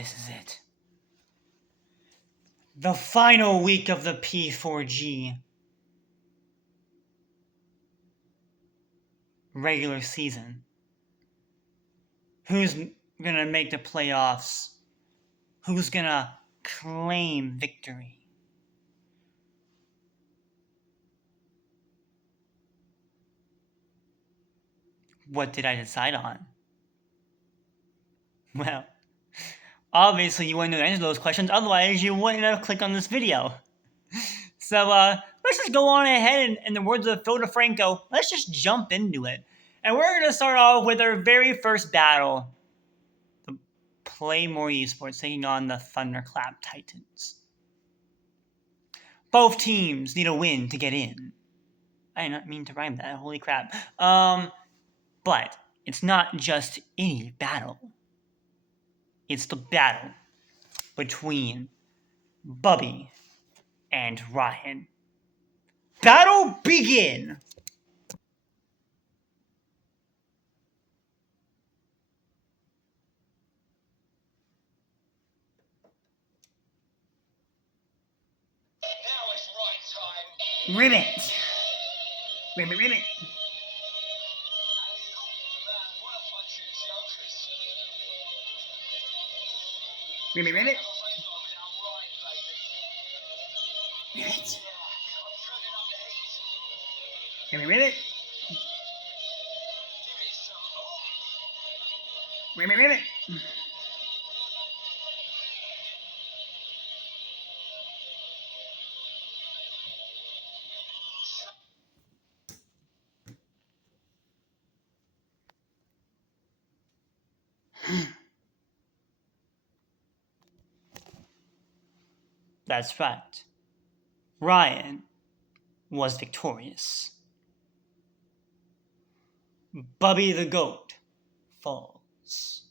This is it. The final week of the P4G regular season. Who's gonna make the playoffs? Who's gonna claim victory? What did I decide on? Well, obviously you wouldn't know the answer to those questions, otherwise you wouldn't have clicked on this video. So let's just go on ahead and, in the words of Phil DeFranco, let's just jump into it. And we're going to start off with our very first battle. The Playmore Esports taking on the Thunderclap Titans. Both teams need a win to get in. I did not mean to rhyme that, holy crap. But it's not just any battle. It's the battle between Bubby and Ryan. Battle begin! Ribbit! Ribbit, ribbit! Ribbit, ribbit! Ribbit! Ribbit, ribbit! Ribbit, ribbit! That's right. Ryan was victorious. Bubby the Goat falls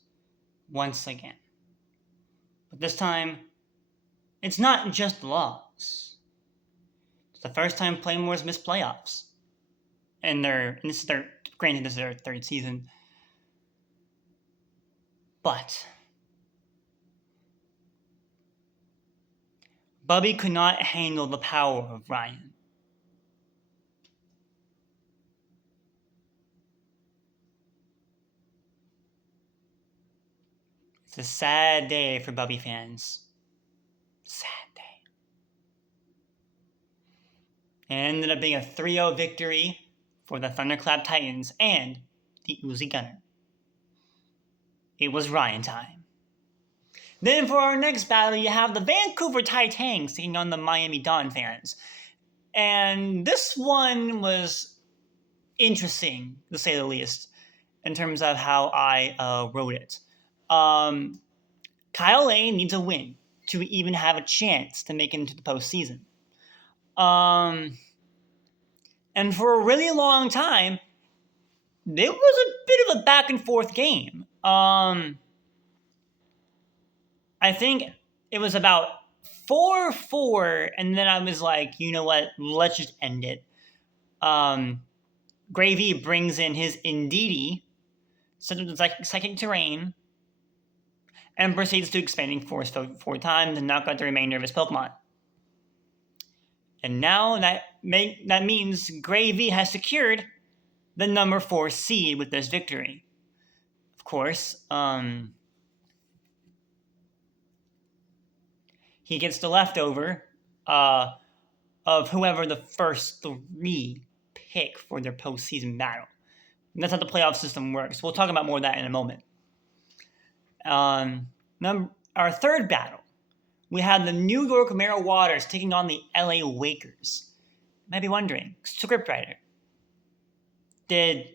once again. But this time, it's not just loss. It's the first time Playmore's missed playoffs. And this is their third season. But Bubby could not handle the power of Ryan. It's a sad day for Bubby fans. Sad day. It ended up being a 3-0 victory for the Thunderclap Titans and the Uzi Gunner. It was Ryan time. Then for our next battle, you have the Vancouver Titans taking on the Miami Dawn fans. And this one was interesting, to say the least, in terms of how I wrote it. Kyle Lane needs a win to even have a chance to make it into the postseason. And for a really long time, it was a bit of a back and forth game. I think it was about 4-4, and then I was like, you know what, let's just end it. Gravy brings in his Indeedee, sets up the psychic terrain, and proceeds to expanding force 4 times and knock out the remainder of his Pokemon. And now that means Gravy has secured the number 4 seed with this victory. Of course, he gets the leftover of whoever the first 3 pick for their postseason battle. And that's how the playoff system works. We'll talk about more of that in a moment. Our third battle, we had the New York Mirror Waters taking on the LA Wakers. You might be wondering, scriptwriter, did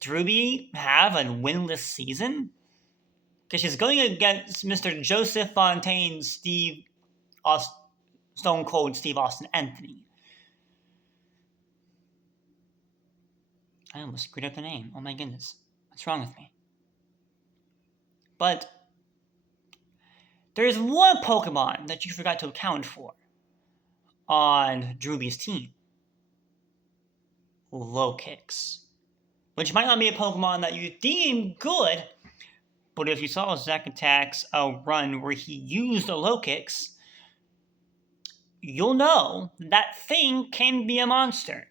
Drewby have a winless season? Because she's going against Mr. Joseph Fontaine, Stone Cold Steve Austin Anthony. I almost screwed up the name. Oh my goodness. What's wrong with me? But there's one Pokemon that you forgot to account for on Drewby's team. Low Kicks. Which might not be a Pokemon that you deem good, But if you saw Zack Attack's run where he used the low kicks, you'll know that thing can be a monster.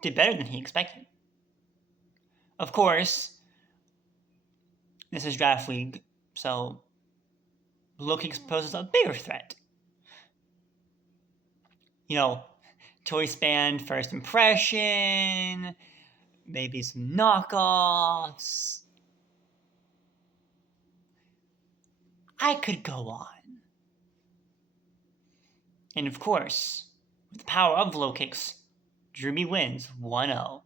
Did better than he expected. Of course, this is Draft League, so low kicks poses a bigger threat. Choice band, first impression, maybe some knockoffs. I could go on. And of course, with the power of low kicks, Drewby wins 1-0.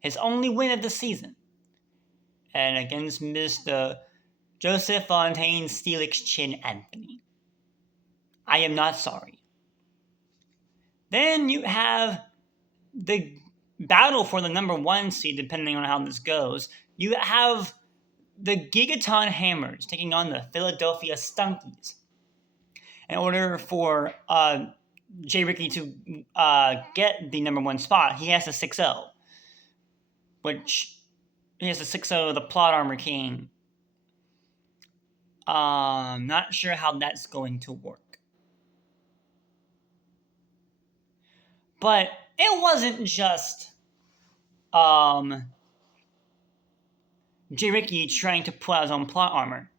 His only win of the season. And against Mr. Joseph Fontaine Steelix Chin Anthony. I am not sorry. Then you have the battle for the number 1 seed, depending on how this goes. You have the Gigaton Hammers taking on the Philadelphia Stunkies. In order for Jay Ricky to get the number 1 spot, he has to 6-0. Which, he has to 6-0 the Plot Armor King. Not sure how that's going to work. But it wasn't just Jay Ricky trying to put out his own plot armor.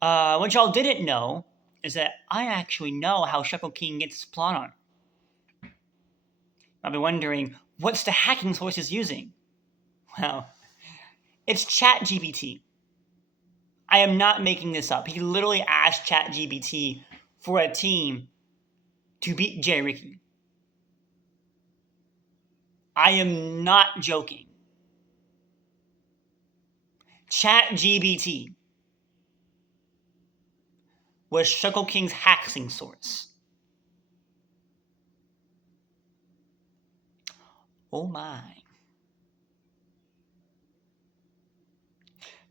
What y'all didn't know is that I actually know how Shuckle King gets his plot armor. I'll be wondering, what's the hacking sources using? Well, it's ChatGPT. I am not making this up. He literally asked ChatGPT for a team to beat Jay Ricky. I am not joking. ChatGPT was Shuckle King's hacking source. Oh my.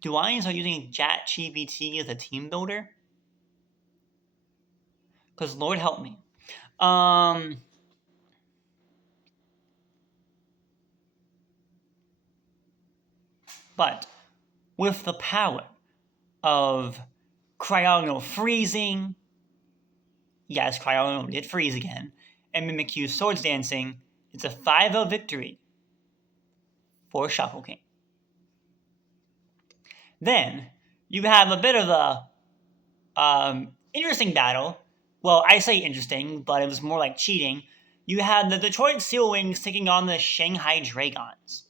Do I start using ChatGPT as a team builder? Because Lord help me. But with the power of Cryogonal freezing, yes, Cryogonal did freeze again, and Mimikyu Swords Dancing, it's a 5-0 victory for Shuckle King. Then, you have a bit of a interesting battle. Well, I say interesting, but it was more like cheating. You had the Detroit Seal Wings taking on the Shanghai Dragons.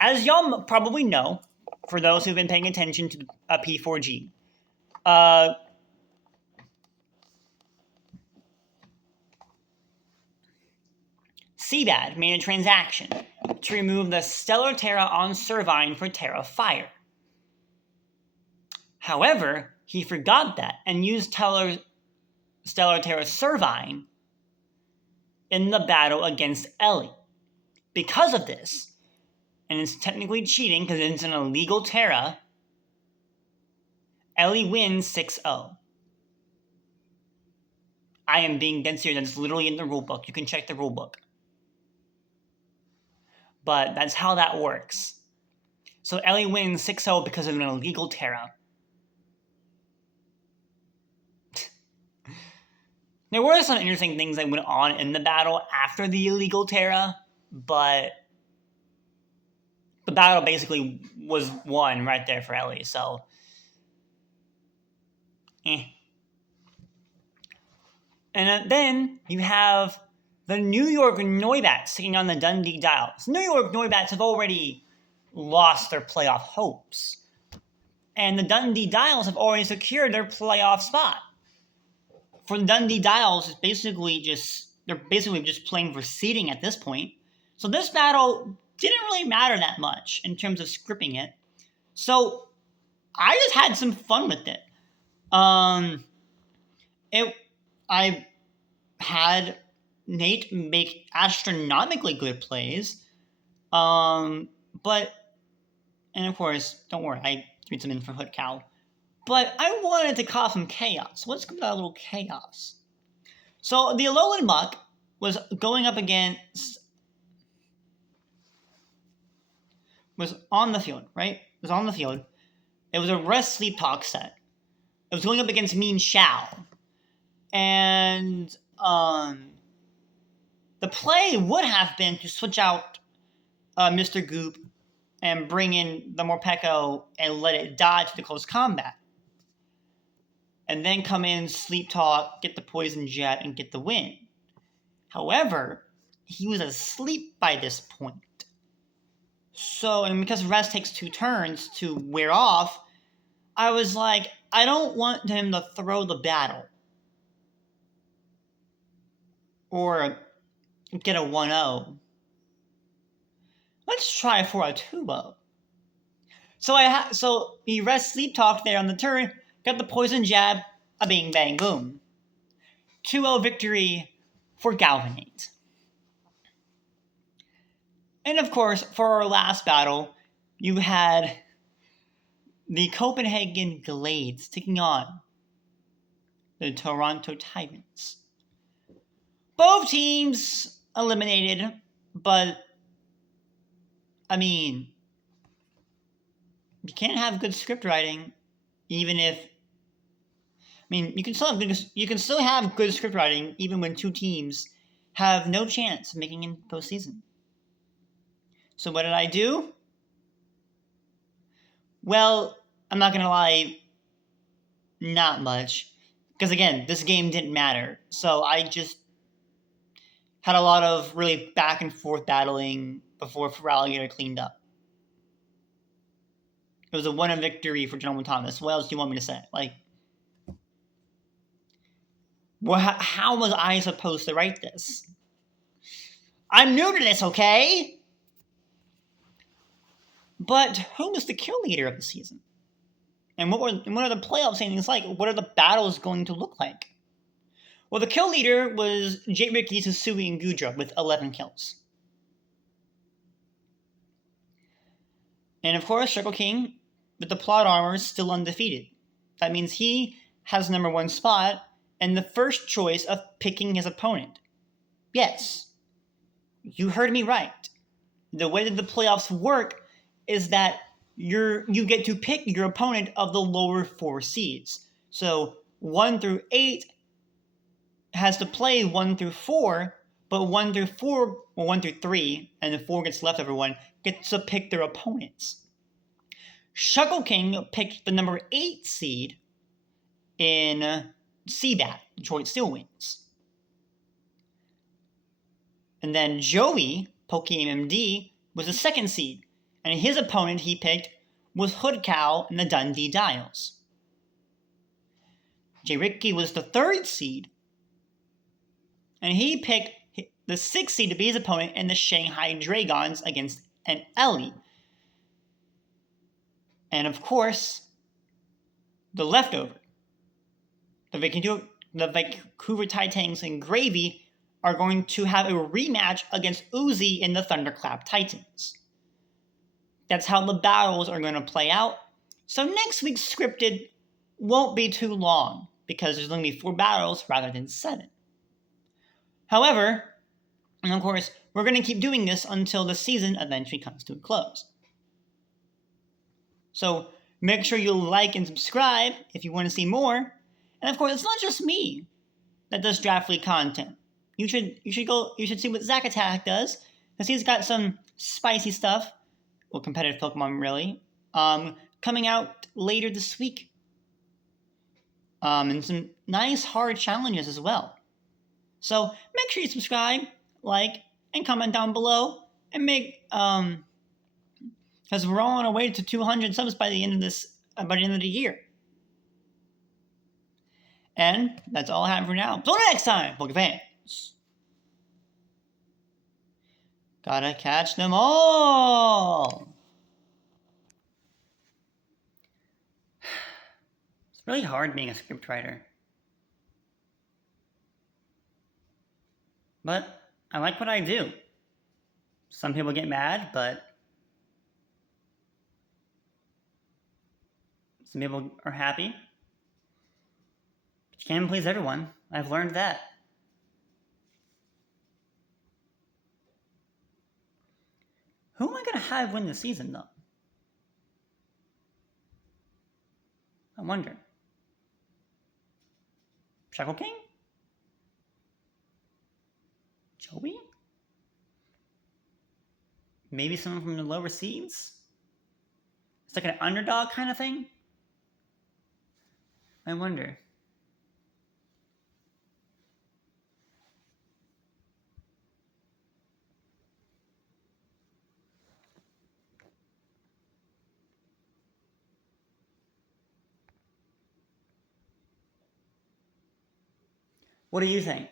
As y'all probably know, for those who've been paying attention to P4G, Seabad made a transaction to remove the Stellar Terra on Servine for Terra Fire. However, he forgot that and used Stellar Terra Servine in the battle against Ellie. Because of this, and it's technically cheating because it's an illegal Terra, Ellie wins 6-0. I am being dead serious. That's literally in the rulebook. You can check the rulebook. But that's how that works. So Ellie wins 6-0 because of an illegal Terra. There were some interesting things that went on in the battle after the illegal Terra, but the battle basically was won right there for Ellie, so And then you have the New York Noibats taking on the Dundee Dials. New York Noibats have already lost their playoff hopes, and the Dundee Dials have already secured their playoff spot. For the Dundee Dials, they're basically just playing for seeding at this point. So this battle didn't really matter that much in terms of scripting it. So I just had some fun with it. I had Nate make astronomically good plays. And of course, don't worry, I threw some in for Hood Cow. But I wanted to cause some chaos. Let's give that a little chaos. So the Alolan Muck was going up against was on the field, right? It was on the field. It was a rest sleep talk set. It was going up against Mean Shao. And the play would have been to switch out Mr. Goop and bring in the Morpeko and let it die to the close combat. And then come in, sleep talk, get the poison jet, and get the win. However, he was asleep by this point. So, and because rest takes 2 turns to wear off, I was like, I don't want him to throw the battle. Or get a 1-0. Let's try for a 2-0. So he rest sleep talk there on the turn, got the poison jab, a bing bang boom. 2-0 victory for Galvanate. And of course, for our last battle, you had the Copenhagen Glades taking on the Toronto Titans. Both teams eliminated, but I mean, you can't have good script writing, even if you can still have good script writing even when 2 teams have no chance of making it postseason. So what did I do? Well, I'm not gonna lie, not much, because again, this game didn't matter. So I just had a lot of really back and forth battling before Feraligatr cleaned up. It was a 1-0 victory for Gentleman Thomas. What else do you want me to say? How was I supposed to write this? I'm new to this, okay? But who was the kill leader of the season? And what are the playoff standings like? What are the battles going to look like? Well, the kill leader was J. Ricky, Susui, and Gudra with 11 kills. And of course, Circle King, with the plot armor, is still undefeated. That means he has number 1 spot and the first choice of picking his opponent. Yes, you heard me right. The way that the playoffs work is that you get to pick your opponent of the lower 4 seeds. So 1 through 8 has to play 1 through 4, but 1 through 3, and the 4 gets left everyone, gets to pick their opponents. Shuckle King picked the number 8 seed in CBAT, Detroit Steel Wings. And then Joey, PokeMMD, was the 2nd seed, and his opponent he picked was Hood Cow and the Dundee Dials. J. Ricky was the 3rd seed, and he picked the 6th seed to be his opponent in the Shanghai Dragons against an Ellie. And of course, the leftover, the Vancouver Titans and Gravy are going to have a rematch against Uzi in the Thunderclap Titans. That's how the battles are going to play out. So next week's scripted won't be too long, because there's going to be 4 battles rather than 7. However, and of course, we're going to keep doing this until the season eventually comes to a close. So make sure you like and subscribe if you want to see more. And of course, it's not just me that does Draft League content. You should see what Zack Attack does, because he's got some spicy stuff, well, competitive Pokemon really, coming out later this week. And some nice hard challenges as well. So make sure you subscribe, like, and comment down below, and make because we're all on our way to 200 subs by the end of the year. And that's all I have for now. Until next time, Pokefans. Gotta catch them all. It's really hard being a scriptwriter. But I like what I do. Some people get mad, but some people are happy. But you can't please everyone. I've learned that. Who am I going to have win the season, though? I wonder. Shackle King? Joey? Maybe someone from the lower seeds? It's like an underdog kind of thing? I wonder. What do you think?